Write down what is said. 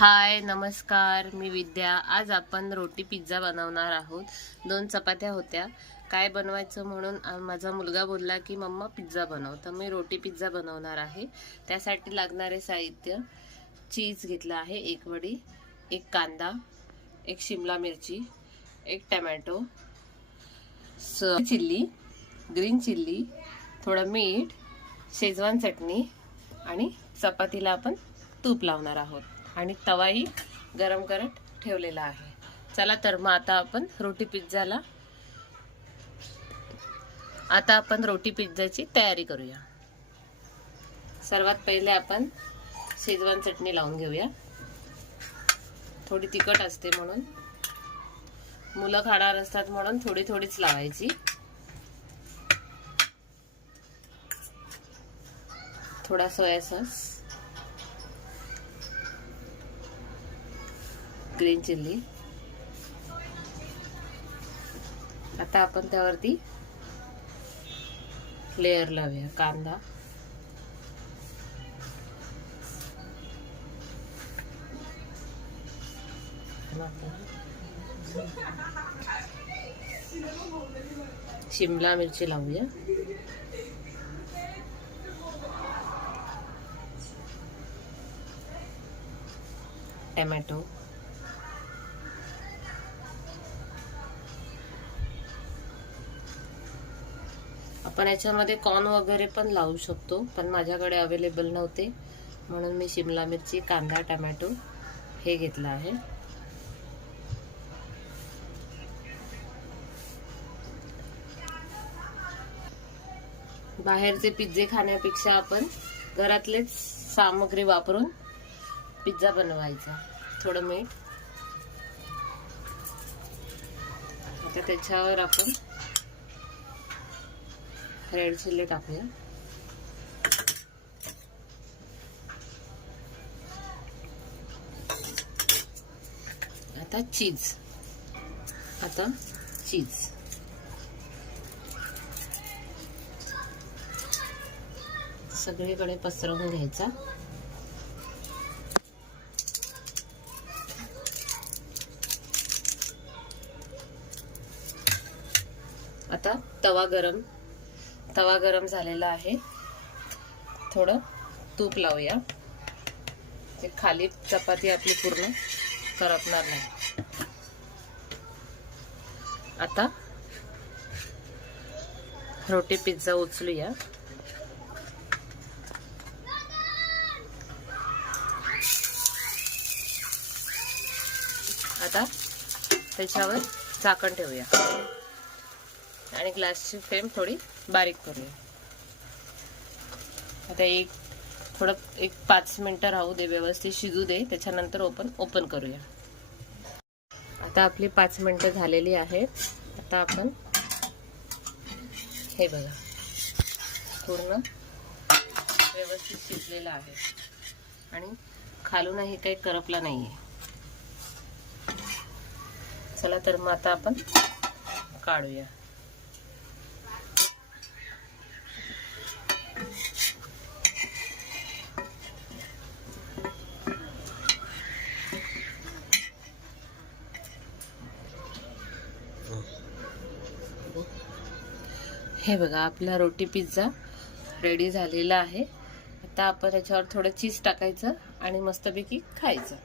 हाय नमस्कार, मी विद्या। आज आपण रोटी पिझ्झा बनवणार आहोत। 2 चपात्या होत्या, काय बनवायचं म्हणून माझा मुलगा बोलला की मम्मा पिझ्झा बनव, तर मी रोटी पिझ्झा बनवणार आहे। त्यासाठी लागणारे साहित्य: चीज घेतला आहे 1 वडी, 1 कांदा, 1 शिमला मिरची, 1 टोमॅटो, चिल्ली, ग्रीन चिल्ली, थोडं मीठ, शेजवान चटणी आणि चपातीला आपण तूप लावणार आहोत आणि तवाही गरम करत ठेवलेला आहे। चला तर मग आता आपण रोटी पिझ्झाची तयारी करूया। सर्वात पहिले आपण शेजवान चटणी लावून घेऊया। थोडी तिखट असते म्हणून, मुलं खाणार असतात म्हणून थोडीच लावायची। थोडा सोया सॉस, ग्रीन चिल्ली। आता आपण त्यावरती लेयर लावूया। कांदा, शिमला मिरची लावूया, टोमॅटो, आपण याच्यामध्ये कॉर्न वगैरे पण लावू शकतो, पण माझ्याकडे अवेलेबल नव्हते म्हणून मी शिमला मिरची, कांदा, टोमॅटो हे घेतलं आहे। बाहेरचे पिझ्झे खाण्यापेक्षा आपण घरातलेच सामग्री वापरून पिझ्झा बनवायचा। थोडं मीठ, आता त्याच्यावर आपण रेड चिल्ली टाकूया। आता चीज सगळीकडे पसरवून घ्यायचा। आता तवा गरम झालेला आहे, थोडं तूप लावूया, ते खाली चपाती आपली पूर्ण करपणार नाही। आता रोटी पिझ्झा उचलूया। आता त्याच्यावर झाकण ठेवूया आणि गॅसची फ्लेम थोडी बारीक करूया। आता एक 5 मिनिटं राहू दे, व्यवस्थित शिजू दे, त्याच्यानंतर ओपन करूया। आता आपली 5 मिनिटं झालेली आहेत। आता आपण हे बघा, पूर्ण व्यवस्थित शिजलेलं आहे आणि खालूनही काही करपला नाहीये। चला तर मग आता आपण काढूया। हे बघा, आपला रोटी पिझ्झा रेडी झालेला आहे। आता आपण याच्यावर थोडं चीज टाकायचं आणि मस्तपैकी खायचं।